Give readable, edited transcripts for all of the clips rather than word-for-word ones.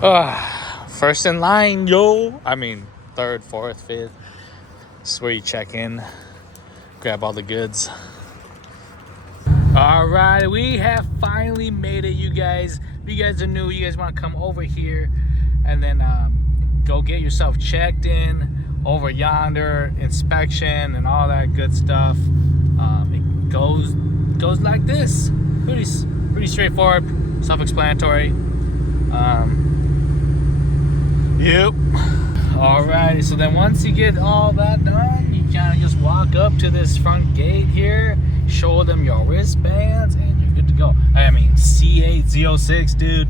First in line, yo. I mean, third, fourth, fifth. This is where you check in, grab all the goods. All right, we have finally made it, you guys. If you guys are new, you guys want to come over here and then go get yourself checked in over yonder, inspection and all that good stuff. It goes like this. Pretty straightforward, self-explanatory. Yep. Alrighty, so then once you get all that done, you kind of just walk up to this front gate here, show them your wristbands, and you're good to go. I mean, C8 Z06, dude.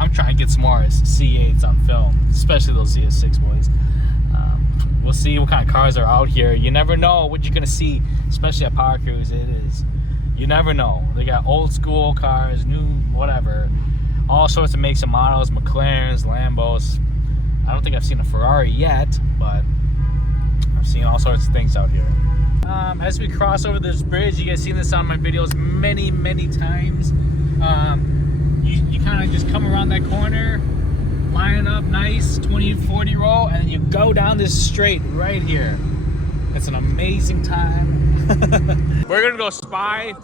I'm trying to get some more C8s on film, especially those Z06 boys. We'll see what kind of cars are out here. You never know what you're gonna see, especially at Powercruise. You never know. They got old school cars, new, whatever, all sorts of makes and models, McLarens, Lambos. I don't think I've seen a Ferrari yet, but I've seen all sorts of things out here. As we cross over this bridge, you guys seen this on my videos many times. You kind of just come around that corner, line up nice, 20-40 roll, and you go down this straight right here. It's an amazing time. We're gonna go spy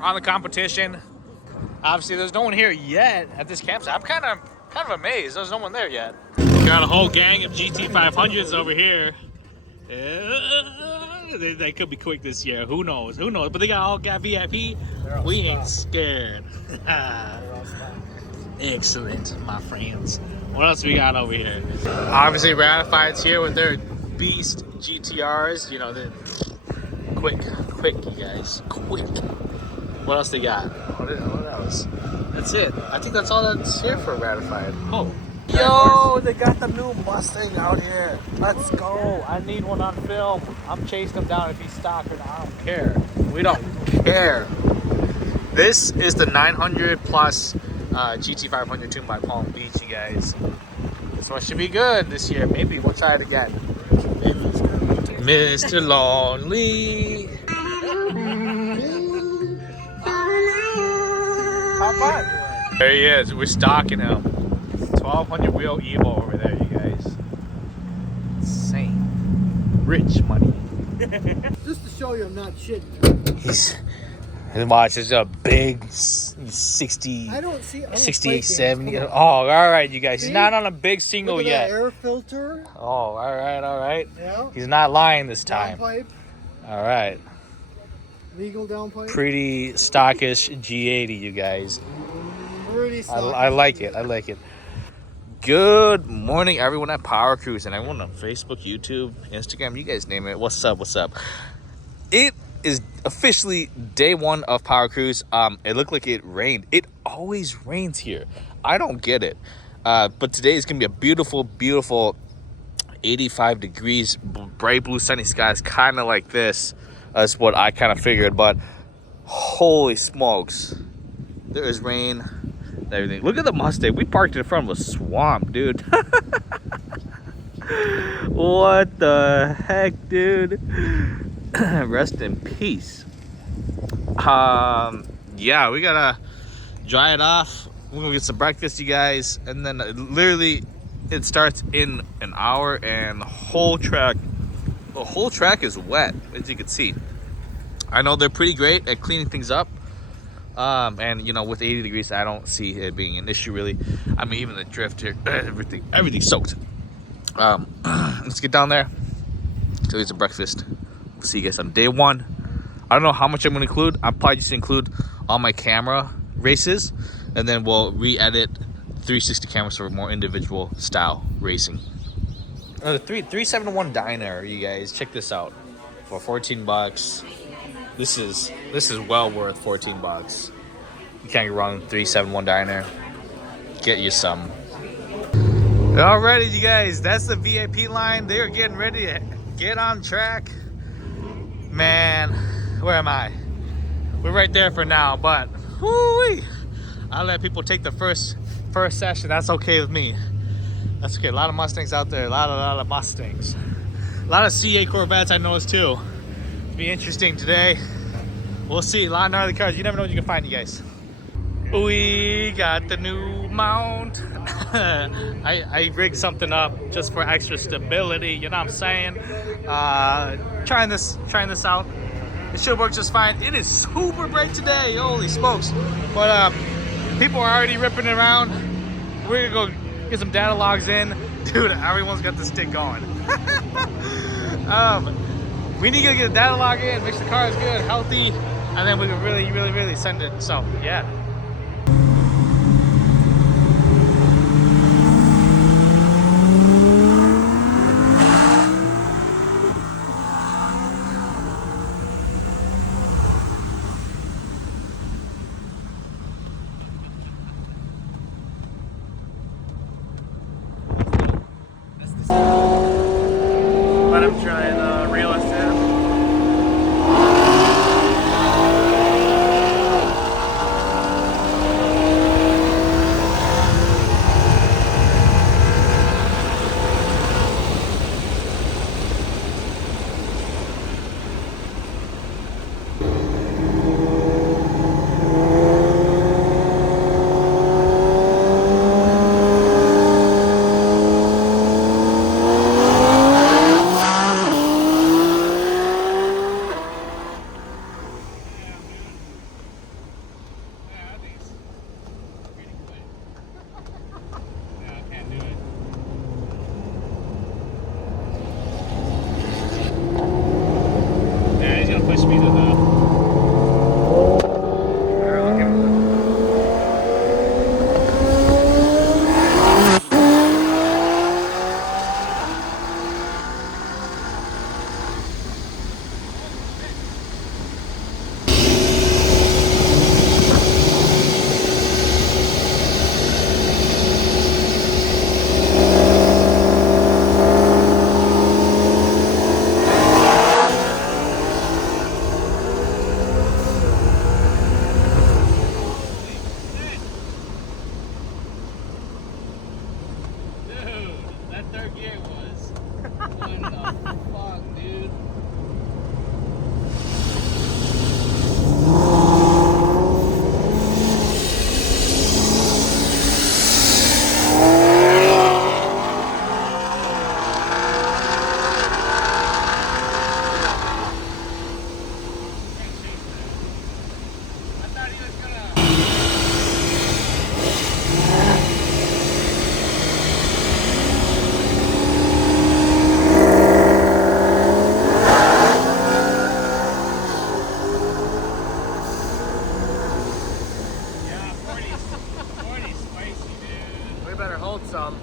on the competition. Obviously, there's no one here yet at this campsite. I'm kind of amazed. There's no one there yet. Got a whole gang of GT500s over here. They could be quick this year. Who knows? But they all got VIP. We ain't scared. Excellent, my friends. What else we got over here? Obviously, Ratified's here with their beast GTRs. You know, they're quick, you guys. Quick. What else they got? What else? That's it. I think that's all that's here for Ratified. Oh. Yo, they got the new Mustang out here. Let's go. I need one on film. I'm chasing him down if he's stock or not. I don't care. We don't care. This is the 900 plus GT500 tuned by Palm Beach, you guys. This one should be good this year. Maybe. We'll try it again. Mr. Lonely. How fun? There he is. We're stalking him. 1200 wheel Evo over there, you guys. Insane. Rich money. Just to show you I'm not shitting. Watch, there's a big 60, I don't see 68, 70. Oh, all right, you guys. See? He's not on a big single Look at yet. That air filter. Oh, all right. Yeah. He's not lying this time. Downpipe. All right. Legal downpipe. Pretty stockish G80, you guys. Pretty stockish. I like it. Good morning, everyone at Powercruise and everyone on Facebook, YouTube, Instagram, you guys name it. What's up? It is officially day one of Powercruise. It looked like it rained. It always rains here. I don't get it. But today is gonna be a beautiful 85 degrees, bright blue sunny skies, kind of like this. That's what I kind of figured. But holy smokes, there is rain. Everything. Look at the Mustang. We parked in front of a swamp, dude. What the heck, dude? Rest in peace. Yeah, we gotta dry it off. We're gonna get some breakfast, you guys, and then literally it starts in an hour, and the whole track is wet, as you can see. I know they're pretty great at cleaning things up. And you know, with 80 degrees, I don't see it being an issue really. I mean, even the drift here, everything's soaked. Let's get down there, go get some breakfast. We'll see you guys on day one. I don't know how much I'm gonna include. I'll probably just include all my camera races, and then we'll re-edit 360 cameras for more individual style racing. The 371 diner, you guys, check this out for 14 bucks. This is well worth 14 bucks. You can't get wrong. 371 diner. Get you some. Alrighty, you guys. That's the VIP line. They're getting ready to get on track. Man, where am I? We're right there for now, but whoo-wee, I'll let people take the first session. That's okay with me. That's okay. A lot of Mustangs out there. A lot of Mustangs. A lot of C8 Corvettes I noticed too. Be interesting today. We'll see. A lot of gnarly cars. You never know what you can find, you guys. We got the new mount. I rigged something up just for extra stability, you know what I'm saying? Trying this out. It should work just fine. It is super bright today, holy smokes. But people are already ripping it around. We're gonna go get some data logs in. Dude, everyone's got the stick going. We need to get a data log in, make sure the car is good, healthy, and then we can really send it. So yeah. Let him try and reel us in. Push me to the that third gear was what the fuck, dude. I thought he was gonna We better hold some.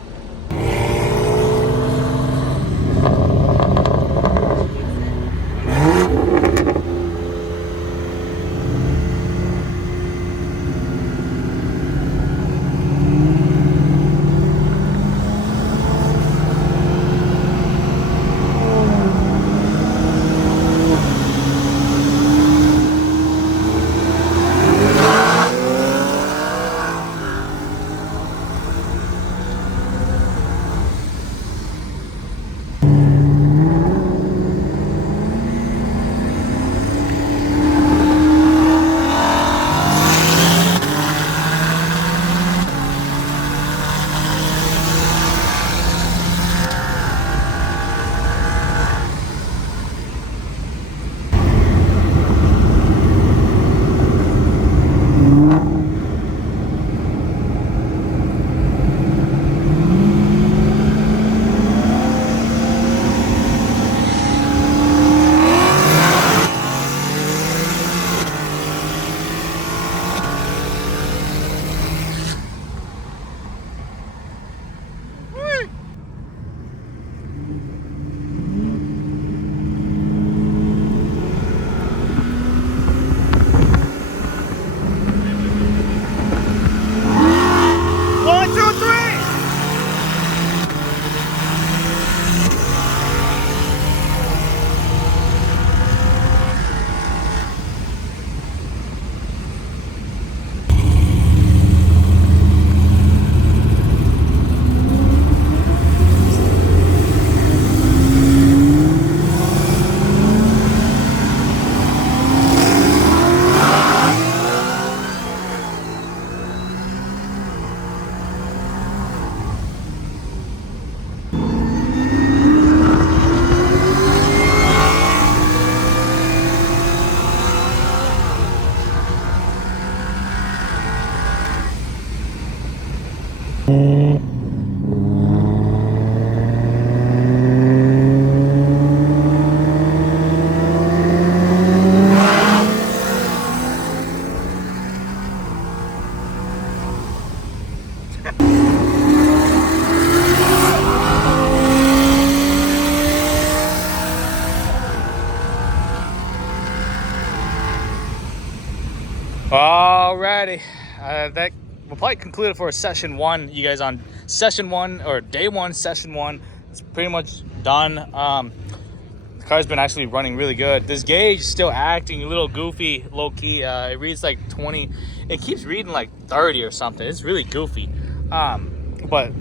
that will probably conclude it for session 1. You guys on session 1 or day 1, session 1. It's pretty much done. The car's been actually running really good. This gauge is still acting a little goofy, low key. It reads like 20. It keeps reading like 30 or something. It's really goofy. But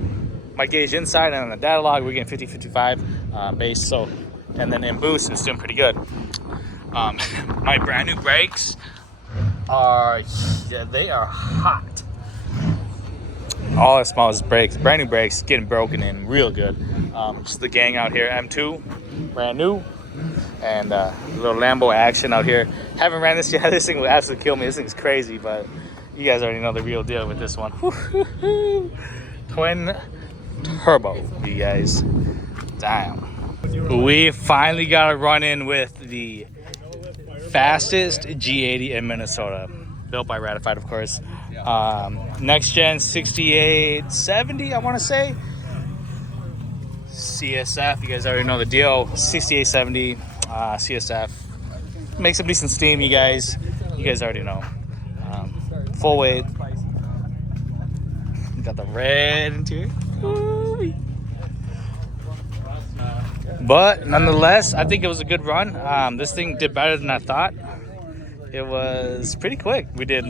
my gauge inside and on the data log, we're getting 50, 55 base. So, and then in boost, it's doing pretty good. My brand new brakes are, yeah, they are hot. All I smell is brakes. Brand new brakes, getting broken in real good. Just the gang out here, M2, brand new. And a little Lambo action out here. Haven't ran this yet. This thing will absolutely kill me. This thing's crazy, but you guys already know the real deal with this one. Twin turbo, you guys. Damn. We finally got a run in with the fastest G80 in Minnesota. Built by Ratified, of course. Next gen 6870, I want to say. CSF, you guys already know the deal. 6870 CSF. Make some decent steam, you guys. You guys already know. Full weight. Got the red interior. Ooh. But nonetheless, I think it was a good run. This thing did better than I thought. It was pretty quick. We did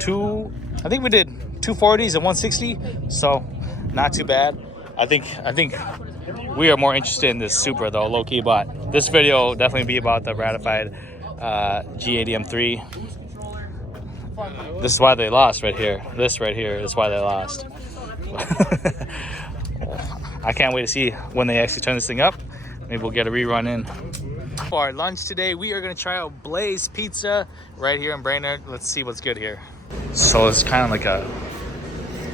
two 240s and 160, so not too bad. I think we are more interested in this Supra though, low key. But this video will definitely be about the Ratified G80 M3. This is why they lost right here. This right here is why they lost. I can't wait to see when they actually turn this thing up. Maybe we'll get a rerun in. For our lunch today, we are gonna try out Blaze Pizza right here in Brainerd. Let's see what's good here. So it's kind of like a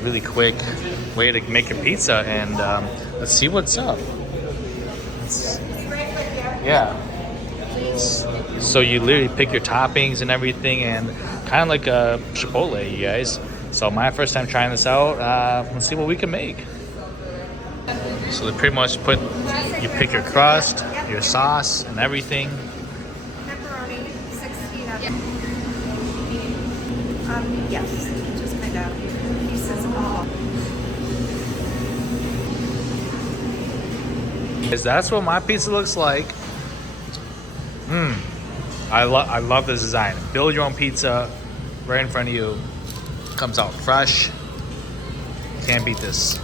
really quick way to make a pizza, and let's see what's up. Yeah. So you literally pick your toppings and everything, and kind of like a Chipotle, you guys. So my first time trying this out. Let's see what we can make. So they pretty much you pick your crust, your sauce, and everything. Pepperoni, 16 of yes, just kind of pieces all. That's what my pizza looks like. I love this design. Build your own pizza right in front of you. Comes out fresh. Can't beat this.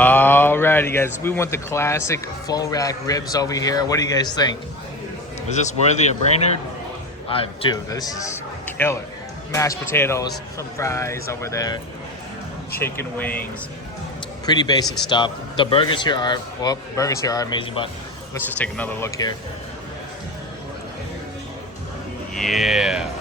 Alrighty, guys. We want the classic full rack ribs over here. What do you guys think? Is this worthy of Brainerd? Dude, this is killer. Mashed potatoes, some fries over there, chicken wings. Pretty basic stuff. The burgers here are, well, burgers here are amazing, but let's just take another look here. Yeah.